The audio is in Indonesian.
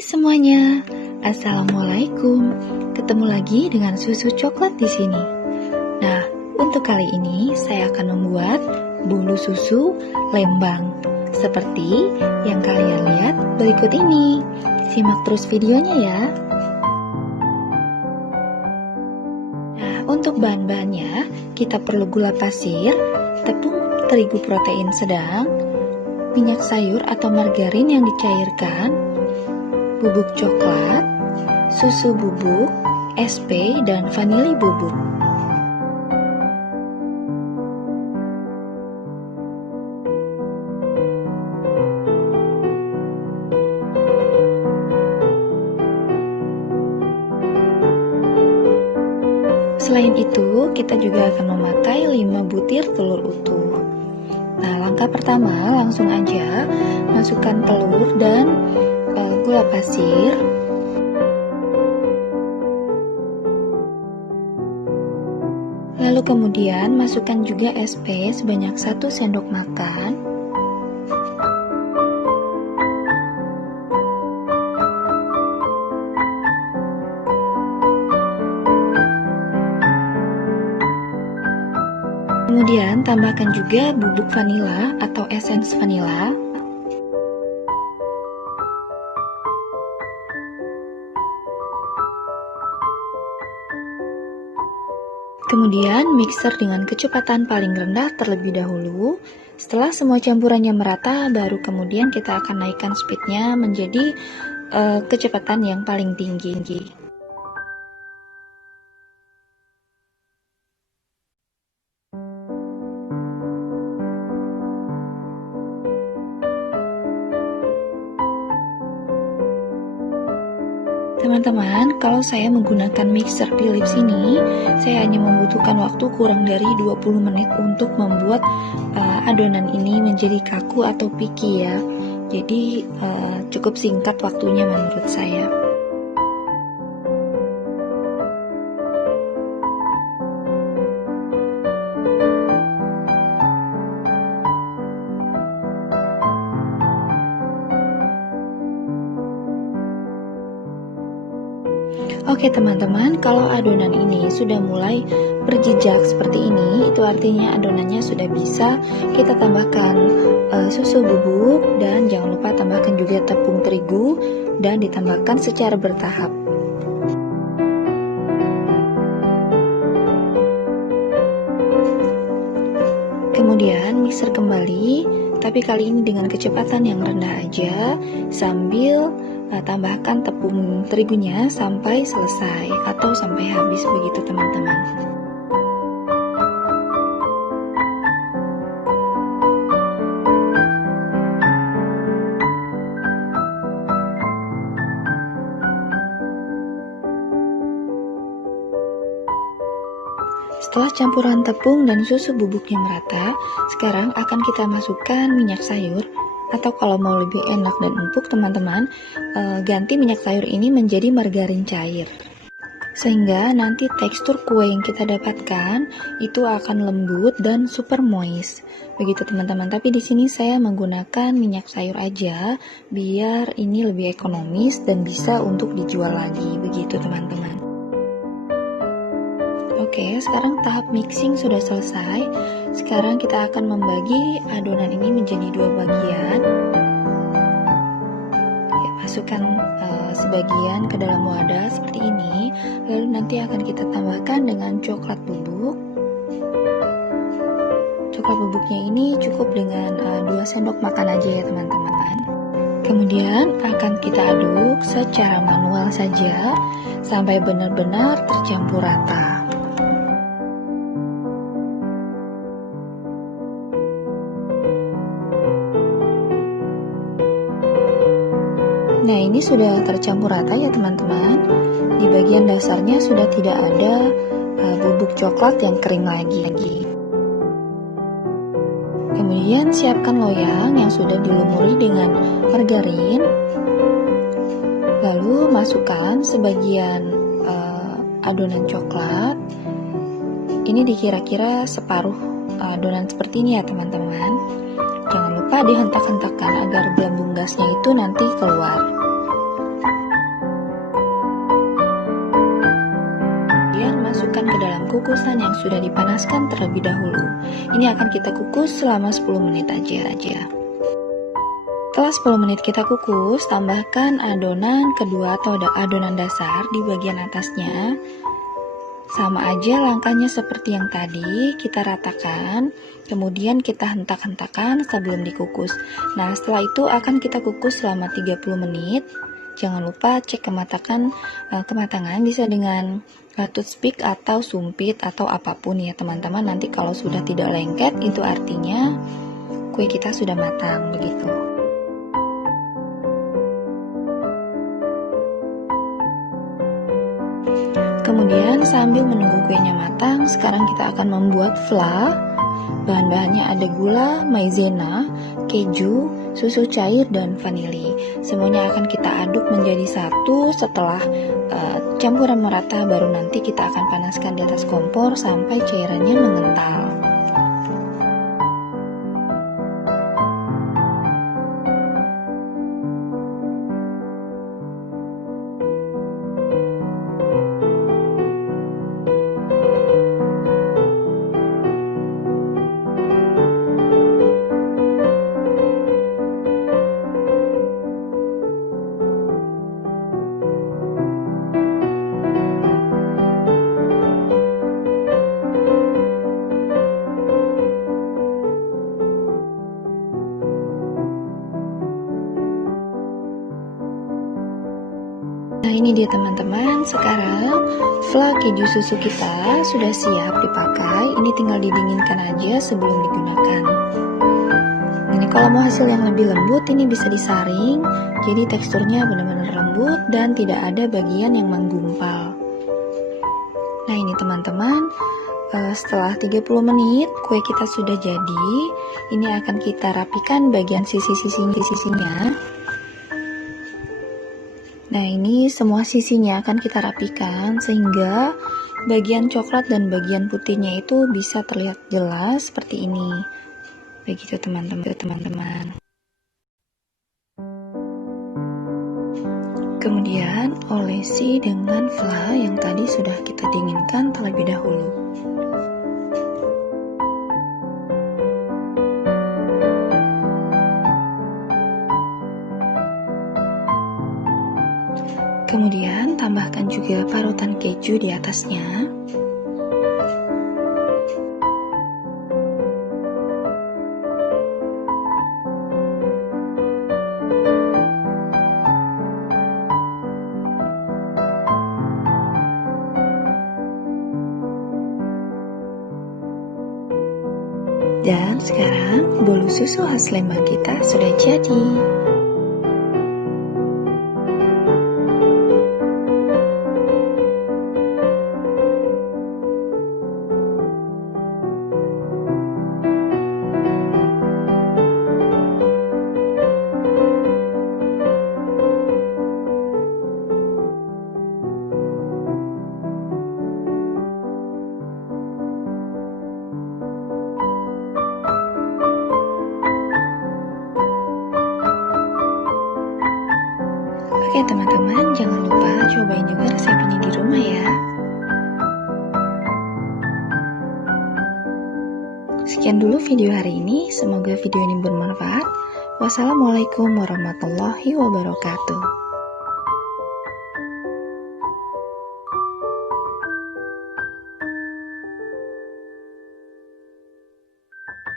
Hai semuanya, Assalamualaikum. Ketemu lagi dengan susu coklat di sini. Nah, untuk kali ini saya akan membuat bolu susu lembang seperti yang kalian lihat berikut ini. Simak terus videonya ya. Nah, untuk bahan-bahannya kita perlu gula pasir, tepung terigu protein sedang, minyak sayur atau margarin yang dicairkan, bubuk coklat, susu bubuk, SP, dan vanili bubuk. Selain itu, kita juga akan memakai 5 butir telur utuh. Nah, langkah pertama langsung aja masukkan telur dan gula pasir. Lalu kemudian masukkan juga SP sebanyak 1 sendok makan. Kemudian tambahkan juga bubuk vanila atau esens vanila. Kemudian mixer dengan kecepatan paling rendah terlebih dahulu. Setelah semua campurannya merata, baru kemudian kita akan naikkan speednya menjadi kecepatan yang paling tinggi. Teman-teman, kalau saya menggunakan mixer Philips ini, saya hanya membutuhkan waktu kurang dari 20 menit untuk membuat adonan ini menjadi kaku atau picky ya. Jadi cukup singkat waktunya menurut saya. Oke teman-teman, kalau adonan ini sudah mulai berjejak seperti ini, itu artinya adonannya sudah bisa. Kita tambahkan susu bubuk dan jangan lupa tambahkan juga tepung terigu dan ditambahkan secara bertahap. Kemudian mixer kembali, tapi kali ini dengan kecepatan yang rendah aja, sambil tambahkan tepung terigunya sampai selesai atau sampai habis begitu teman-teman. Setelah campuran tepung dan susu bubuknya merata, sekarang akan kita masukkan minyak sayur. Atau kalau mau lebih enak dan empuk teman-teman, ganti minyak sayur ini menjadi margarin cair. Sehingga nanti tekstur kue yang kita dapatkan itu akan lembut dan super moist. Begitu teman-teman. Tapi di sini saya menggunakan minyak sayur aja biar ini lebih ekonomis dan bisa untuk dijual lagi. Begitu teman-teman. Oke, sekarang tahap mixing sudah selesai. Sekarang kita akan membagi adonan ini menjadi 2 bagian. Masukkan sebagian ke dalam wadah seperti ini. Lalu nanti akan kita tambahkan dengan coklat bubuk. Coklat bubuknya ini cukup dengan 2 sendok makan aja ya teman-teman. Kemudian akan kita aduk secara manual saja sampai benar-benar tercampur rata. Nah, ini sudah tercampur rata ya teman-teman. Di bagian dasarnya sudah tidak ada bubuk coklat yang kering lagi. Kemudian siapkan loyang yang sudah dilumuri dengan margarin. Lalu masukkan sebagian adonan coklat. Ini dikira-kira separuh adonan seperti ini ya teman-teman. Jangan lupa dihentak-hentakkan agar gelembung gasnya itu nanti keluar. kukusan yang sudah dipanaskan terlebih dahulu. Ini akan kita kukus selama 10 menit aja. Setelah 10 menit kita kukus, tambahkan adonan kedua atau adonan dasar di bagian atasnya. Sama aja langkahnya seperti yang tadi, kita ratakan, kemudian kita hentak-hentakan sebelum dikukus. Nah, setelah itu akan kita kukus selama 30 menit. Jangan lupa cek kematangan bisa dengan toothpick atau sumpit atau apapun ya teman-teman. Nanti kalau sudah tidak lengket, itu artinya kue kita sudah matang begitu. Kemudian sambil menunggu kuenya matang, sekarang kita akan membuat fla. Bahan-bahannya ada gula, maizena, keju, susu cair, dan vanili. Semuanya akan kita aduk menjadi satu. Setelah campuran merata, baru nanti kita akan panaskan di atas kompor sampai cairannya mengental. Nah, ini dia teman-teman, sekarang fla keju susu kita sudah siap dipakai. Ini tinggal didinginkan aja sebelum digunakan. Ini kalau mau hasil yang lebih lembut, ini bisa disaring, jadi teksturnya benar-benar lembut dan tidak ada bagian yang menggumpal. Nah, ini teman-teman, setelah 30 menit kue kita sudah jadi. Ini akan kita rapikan bagian sisi-sisinya. Nah, ini semua sisinya akan kita rapikan sehingga bagian coklat dan bagian putihnya itu bisa terlihat jelas seperti ini. Begitu teman-teman. Kemudian olesi dengan fla yang tadi sudah kita dinginkan terlebih dahulu. Kemudian tambahkan juga parutan keju di atasnya. Dan sekarang bolu susu khas Lembang kita sudah jadi. Oke teman-teman, jangan lupa cobain juga resep ini di rumah ya. Sekian dulu video hari ini, semoga video ini bermanfaat. Wassalamualaikum warahmatullahi wabarakatuh.